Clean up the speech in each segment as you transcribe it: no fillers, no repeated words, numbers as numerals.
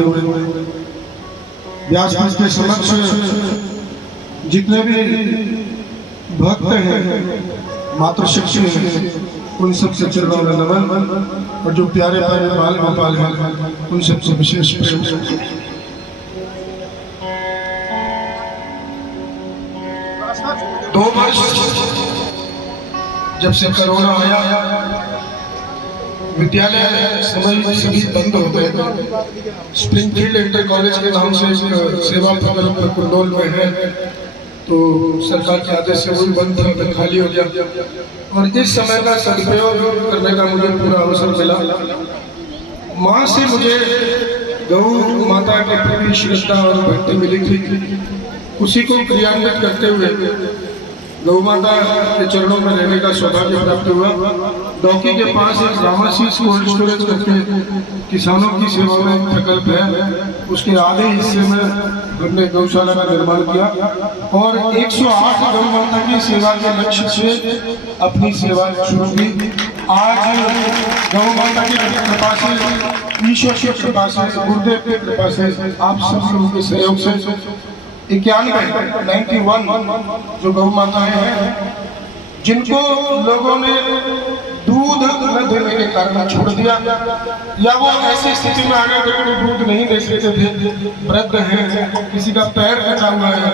होते हुए व्यासपीठ के समक्ष जितने भी भक्त हैं, मातृशक्ति हैं, उन सबसे चरणों में नमन। और जो प्यारे प्यारे बाल गोपाल हैं, उन सबसे विशेष प्रेम। 2 वर्ष जब से कोरोना आया, विद्यालय सभी बंद हो गए। स्प्रिंगफील्ड इंटर कॉलेज के नाम से सेवा प्रकल्प कुंडोल में है, तो सरकार के आदेश से वो बंद था, खाली हो गया। और इस समय का सदुपयोग करने का मुझे पूरा अवसर मिला। माँ से मुझे गौ माता के प्रति श्रद्धा और भक्ति मिली थी, उसी को क्रियान्वित करते हुए गौ माता के चरणों में रहने का सौभाग्य प्राप्त हुआ। डॉकी के पास एक रामाशीष कोल्ड स्टोरेज करके किसानों की सेवा में प्रकल्प है, उसके आधे हिस्से में हमने गौशाला का निर्माण किया और 108 गौ माता की सेवा के लक्ष्य से अपनी सेवा शुरू की। आज गौ माता की कृपा से, ईश्वर की कृपा से, गुरुदेव की कृपा से, आप सब लोगों के सहयोग से 91 जो गौ माताएं हैं, जिनको लोगों ने दूध न देने के कारण छोड़ दिया, या वो ऐसी स्थिति में आ गए थे कि दूध नहीं दे सकते थे, वृद्ध हैं, किसी का पैर कटा हुआ है।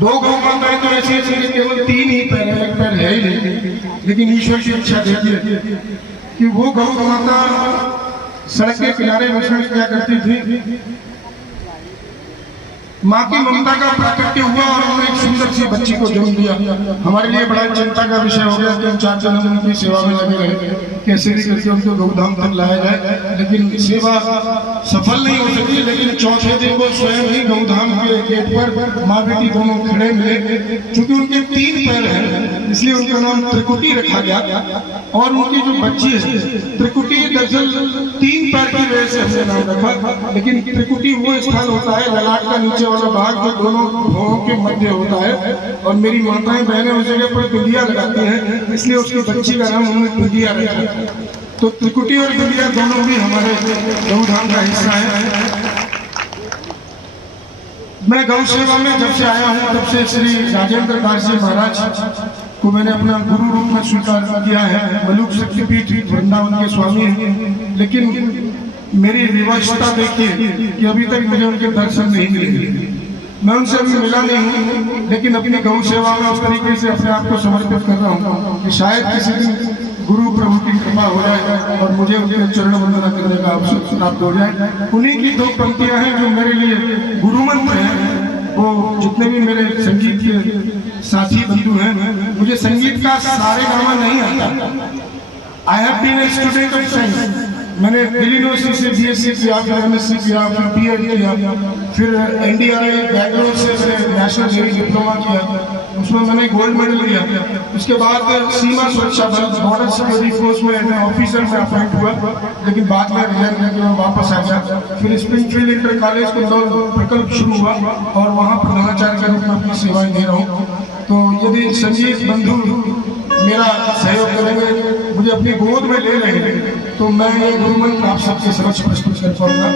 2 गौ माताएं तो ऐसी कि केवल 3 ही पैर है, एक पैर है ही नहीं, लेकिन ईश्वर की इच्छा देती है कि वो गौ माता सड़क के किनारे महसूस किया करती थी। माँ की ममता का प्राकट्य हुआ और उन्होंने एक सुंदर सी बच्ची को जन्म दिया। हमारे लिए बड़ा चिंता का विषय हो गया कि हम 4 जन्म उनकी सेवा में लगे रहे, कैसे भी करके उनको गौधाम तक लाया जाए, लेकिन सेवा सफल नहीं हो सकी। लेकिन चौथे दिन वो स्वयं ही गौधाम के गेट पर माँ बेटी दोनों खड़े मिले। चूंकि उनके 3 पैर हैं, इसलिए उनका नाम त्रिकुटी रखा गया। और उनकी जो बच्ची है त्रिकुटी, दरअसल 3 पैर की वजह से हमने नाम रखा, लेकिन त्रिकुटी वो स्थान होता है ललाट का नीचे वाला भाग जो दोनों भुवों के मध्य होता है, और मेरी माताएं बहनें उस जगह पर बिंदिया लगाती हैं, इसलिए उसकी बच्ची का नाम हमने बिंदिया रखा। तो त्रिकुटी और बिंदिया दोनों भी हमारे गौधाम का हिस्सा है। मैं गौ सेवा में जब से आया हूँ, तब से श्री राजेंद्र दास जी महाराज को मैंने अपना गुरु रूप में स्वीकार किया है। मलुक शक्तिपीठ वृंदावन के स्वामी हैं, लेकिन मेरी विवशता देखिए कि अभी तक मुझे उनके दर्शन नहीं मिले। मैं उनसे अभी मिला नहीं हूँ, लेकिन अपनी गौ सेवा में उस तरीके से अपने आप को समर्पित कर रहा हूँ कि शायद किसी दिन गुरु प्रभु की कृपा हो जाए और मुझे उनके चरण वंदना करने का अवसर प्राप्त हो जाए। उन्हीं की 2 पंक्तियां हैं जो मेरे लिए गुरु मंत्र हैं। वो जितने भी मेरे संगीत के साथी बंधु हैं, मुझे संगीत का सारे गामा नहीं आता। I have been a student of science. मैंने दिल्ली यूनिवर्सिटी से बीएससी किया, फिर एमएससी किया, फिर पीएड किया, फिर एनडीआई बैंगलोर से नेशनल नेवी डिप्लोमा किया, उसमें मैंने गोल्ड मेडल लिया। उसके बाद सीमा सुरक्षा बल बॉर्डर सिक्योरिटी फोर्स में ऑफिसर में अपॉइंट हुआ, लेकिन बाद में रिजाइन करके मैं वापस आ गया। फिर स्प्रिंगफील्ड इंटर कॉलेज को प्रकल्प शुरू हुआ और वहाँ प्रधानाचार्य के रूप में अपनी सेवाएं दे रहा हूँ। तो यदि संगीत बंधु मेरा सहयोग करेंगे, मुझे अपनी गोद में ले रहे हैं, तो मैं ये गुरु मंत्र आप सबके समक्ष प्रस्तुत कर पाऊंगा।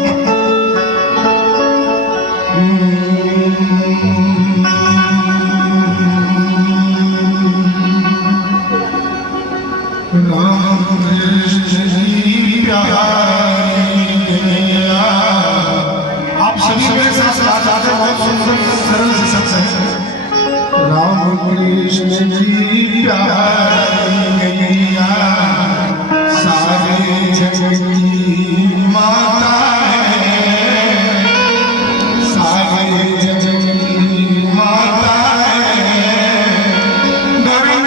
राम कृष्ण जी आप सभी मेरे साथ साथ बहुत सुंदर सरल से सत्संग है। राम कृष्ण जी प्यारिया सारे जग की माता है, सारे जग की माता है। धर्म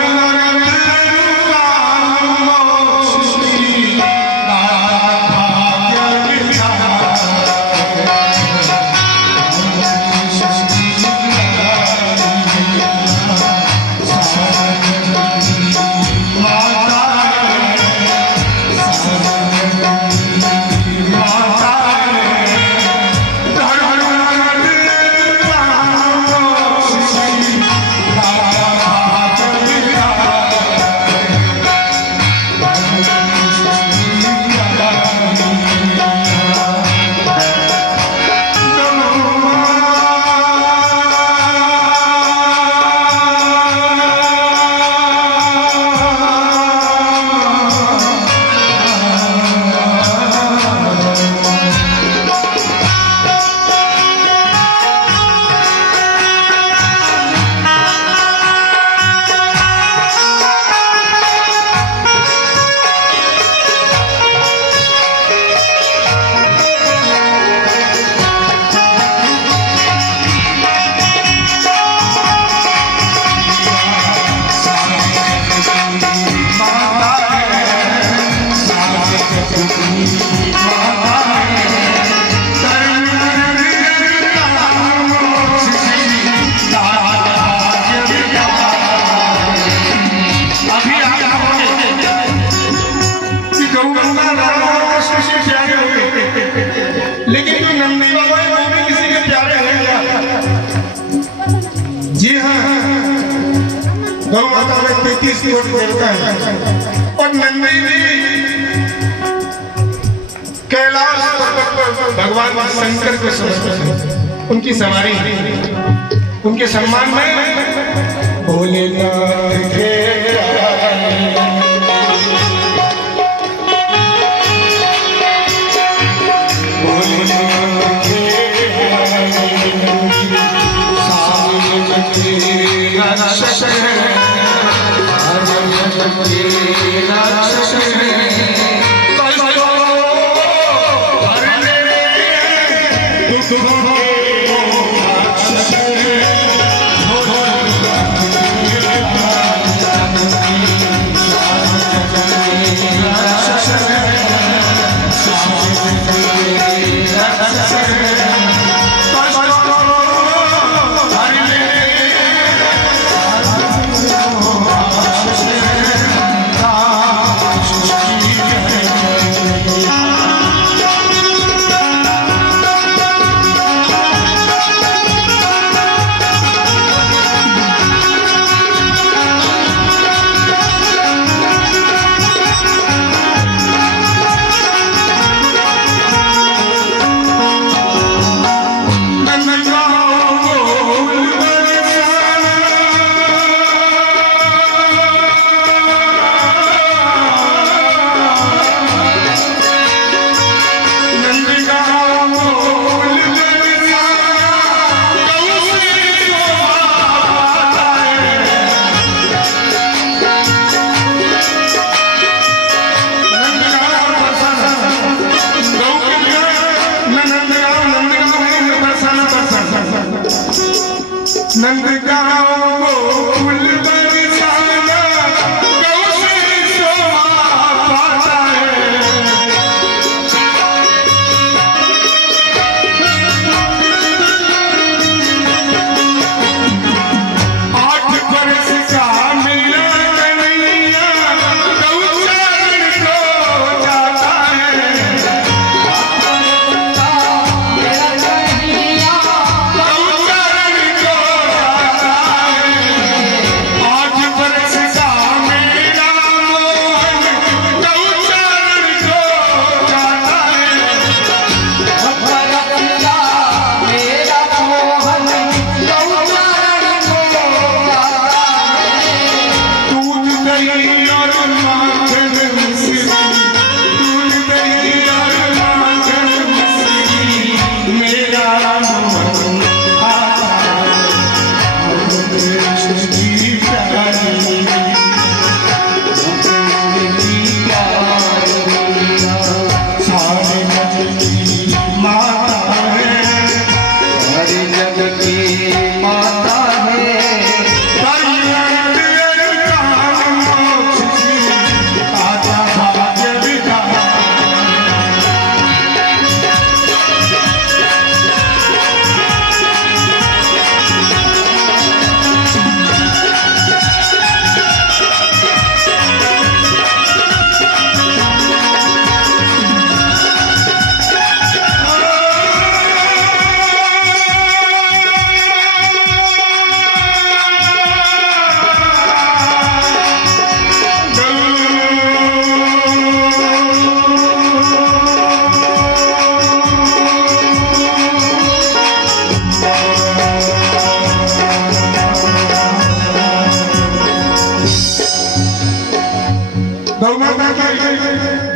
गौ माता में 33 कोटि देवता है और नंदी कैलाश पर्वत पर भगवान शंकर को समर्पित उनकी सवारी उनके सम्मान में भोलेनाथ के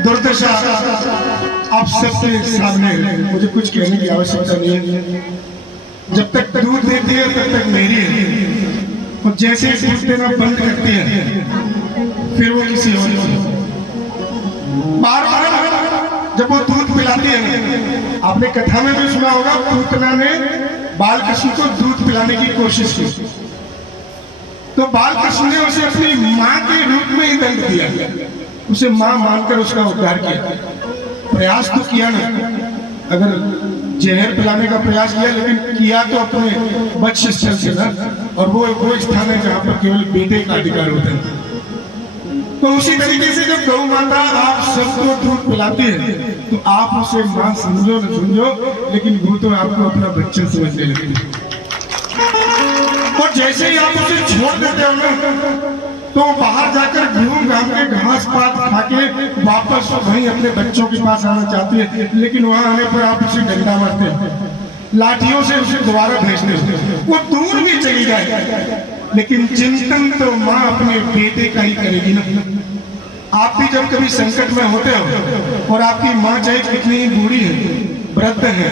दुर्दशा आप सबके सामने है, मुझे कुछ कहने की आवश्यकता नहीं है। जब तक दूध देती है तब तक मेरी है, और जैसे ही दूध देना बंद करती है फिर वो किसी और की। बार बार जब वो दूध पिलाती है, आपने कथा में भी सुना होगा, पूतना ने बालकृष्ण को दूध पिलाने की कोशिश की, तो बालकृष्ण ने उसे अपनी माँ के रूप में ही दंड दिया, उसे मां मानकर उसका उद्धार किया। प्रयास तो किया ना, अगर जहर पिलाने का प्रयास किया, लेकिन किया तो अपने बच्चे से ना, और वो स्थान है जहां पर केवल बेटे का अधिकार होता है। तो उसी तरीके से जब गौ माता आप सबको दूध पिलाती है तो आप उसे मां समझो न समझो, लेकिन वो तो आपको अपना बच्चा समझने लगती है। और जैसे ही आप उसे छोड़ देते हो ना, तो बाहर जाकर घूम घाम के घास पात खा के वापस वहीं अपने बच्चों के पास आना चाहती है, लेकिन वहां आने पर आप उसे डंडा मारते हैं, लाठियों से उसे दोबारा भेजते हैं। वो दूर भी चली जाए, लेकिन चिंतन तो माँ अपने बेटे का ही करेगी ना। आप भी जब कभी संकट में होते हो और आपकी माँ चाहे कितनी ही बूढ़ी है, वृद्ध है,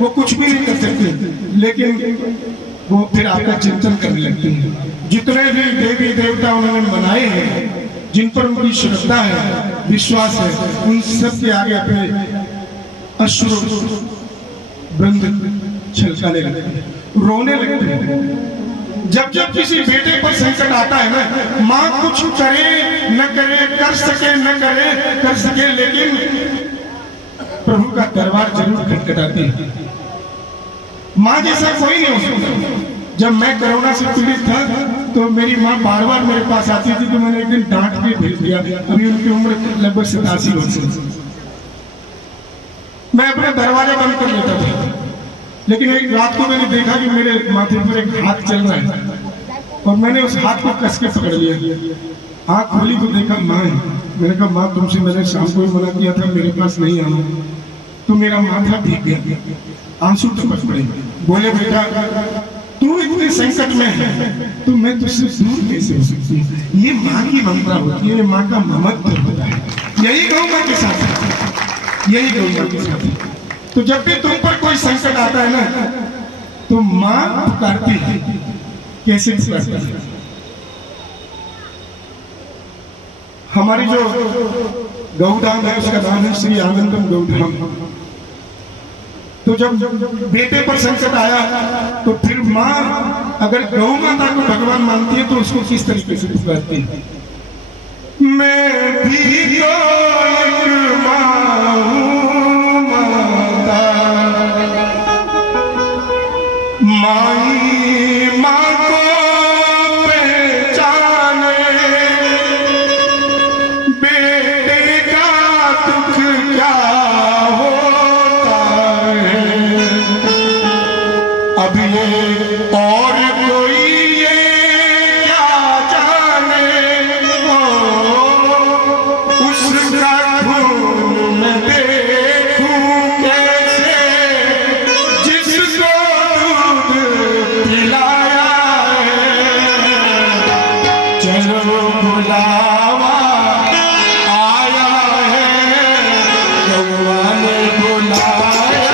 वो कुछ भी नहीं कर सकती, लेकिन वो फिर आपका चिंतन करने लगती है। जितने भी देवी देवता उन्होंने बनाए हैं, जिन पर उनकी श्रद्धा है, विश्वास है, उन सब के आगे अपने अश्रु बंद छलकाने लगते हैं, रोने लगते हैं। जब जब किसी बेटे पर संकट आता है ना, माँ कुछ करे न करे, कर सके न करे, कर सके, लेकिन प्रभु का दरबार जरूर खटखटाती है। माँ जैसा कोई नहीं हो सकता। जब मैं कोरोना से पीड़ित था तो मेरी माँ बार बार मेरे पास आती थी, तो मैंने एक दिन डांट के भेज दिया। अभी उनकी उम्र लगभग 87 वर्ष है। मैं अपना दरवाजा बंद कर लेता था, लेकिन एक रात को मैंने देखा कि मेरे माथे पर एक हाथ चल रहा है, और मैंने उस हाथ को कस के पकड़ लिया। आँख खोली तो देखा माँ है। मैंने कहा, माँ तुमसे मैंने शाम को ही मना किया था मेरे पास नहीं आना, तो मेरा माथा भीग गया, आंसू टपक पड़े। बोले, बेटा तू इतने संकट में है, तो मैं तुझसे दूर कैसे हो सकती हूँ? ये माँ की ममता होती है, ये माँ का ममत्व होता है। यही गौ माँ के साथ है, यही गौ माँ के साथ है। तो जब भी तुम पर कोई संकट आता है ना, तो माँ पुकारती है। कैसे पुकारती है? हमारी जो गौधाम है उसका नाम है श्री आनंदम गौधाम। तो जब बेटे पर संकट आया, तो फिर माँ अगर गौ माता को भगवान मानती है तो उसको किस तरीके से पुकारती है? मैं भी तो एक माँ हूँ माता, माई माँ को पहचाने, बेटे का दुख क्या होता है, अब ये और कोई ये क्या जाने, उसका खून मैं देखूं कैसे, जिसको दूध पिलाया है। चलो बुलावा आया है, गौवा ने बुलाया।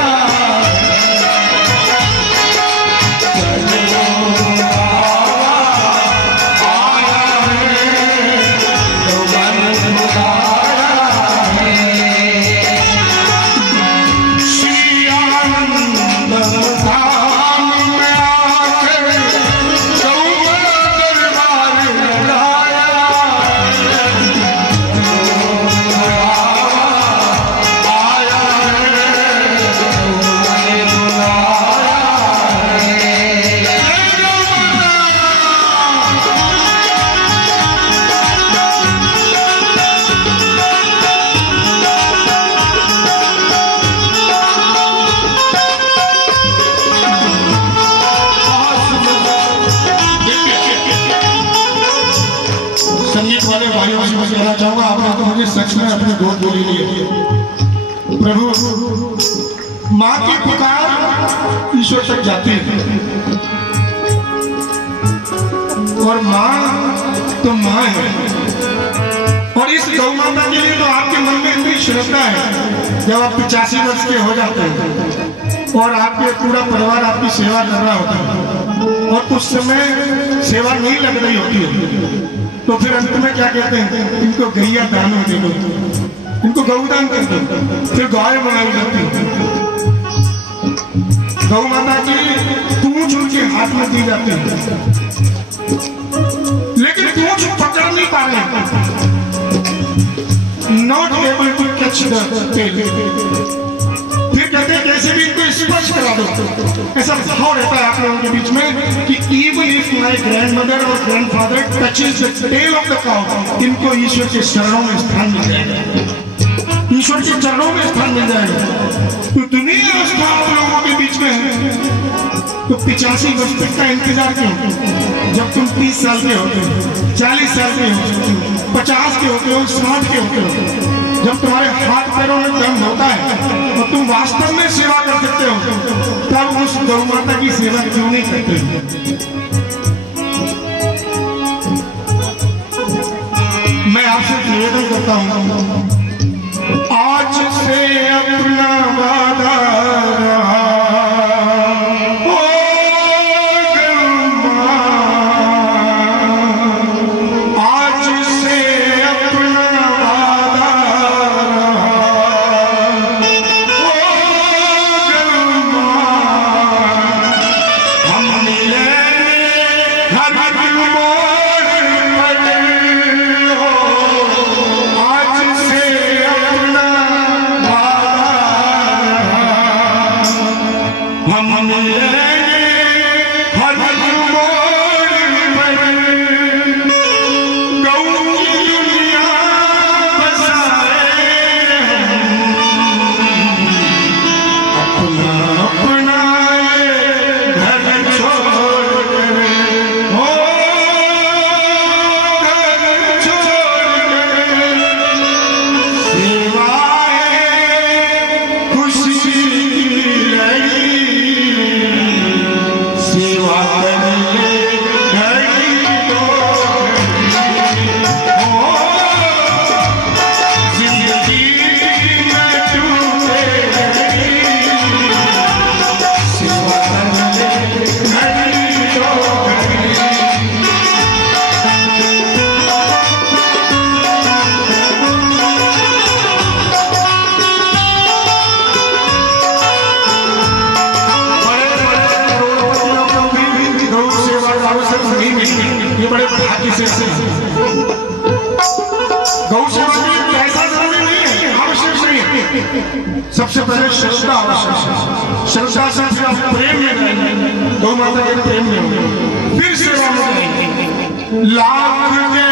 संगीत वाले भाइयों से मैं कहना चाहूंगा, आपने तो मुझे सच में अपने गोद बोली लिए। प्रभु, माँ की पुकार ईश्वर तक जाती है, और माँ तो माँ है। और इस गौ माता के लिए तो आपके मन में इतनी श्रद्धा है। जब आप 85 वर्ष के हो जाते हैं और आपके पूरा परिवार आपकी सेवा कर रहा होता है, और उस समय सेवा नहीं लग रही होती है, तो फिर अंत में क्या कहते हैं? इनको गैया दान में दे दो, इनको गौदान कर दो। फिर गाय बनाई जाती है, गौ माता की पूंछ उनके हाथ में दी जाती है, लेकिन पूंछ पकड़ नहीं पा रहे, not able to catch the tail. फिर कहते हैं कैसे भी इनको स्पर्श करा दो। ऐसा भाव रहता है आप लोगों के बीच में कि इवन इफ माय ग्रैंडमदर और grandfather touches the tail of the cow, इनको ईश्वर के चरणों में स्थान मिल जाएगा, ईश्वर के चरणों में स्थान मिल जाएगा। तो दुनिया अवस्था आप लोगों के बीच में है। तो 85 वर्ष तक का इंतजार क्यों? जब तुम 30 साल के होते हो, 40 साल के होते हो, 50 के होते हो, 60 के होते हो, जब तुम्हारे हाथ पैरों में दम होता है और तुम वास्तव में सेवा कर सकते हो, तब उस गौ माता की सेवा क्यों नहीं करते? मैं आपसे निवेदन करता हूं, आज से अपना वादा रहा, आज से अपना वादा रहा, हम मिले हर ये बड़े भाग्य से गौ सेवा के लिए पैसा जरूरी नहीं है, आवश्यक नहीं है। सबसे पहले श्रद्धा आवश्यक है। श्रद्धा से फिर आप प्रेम में रहेंगे, गौ माता के प्रेम में होंगे, फिर सेवा में रहेंगे। लाख के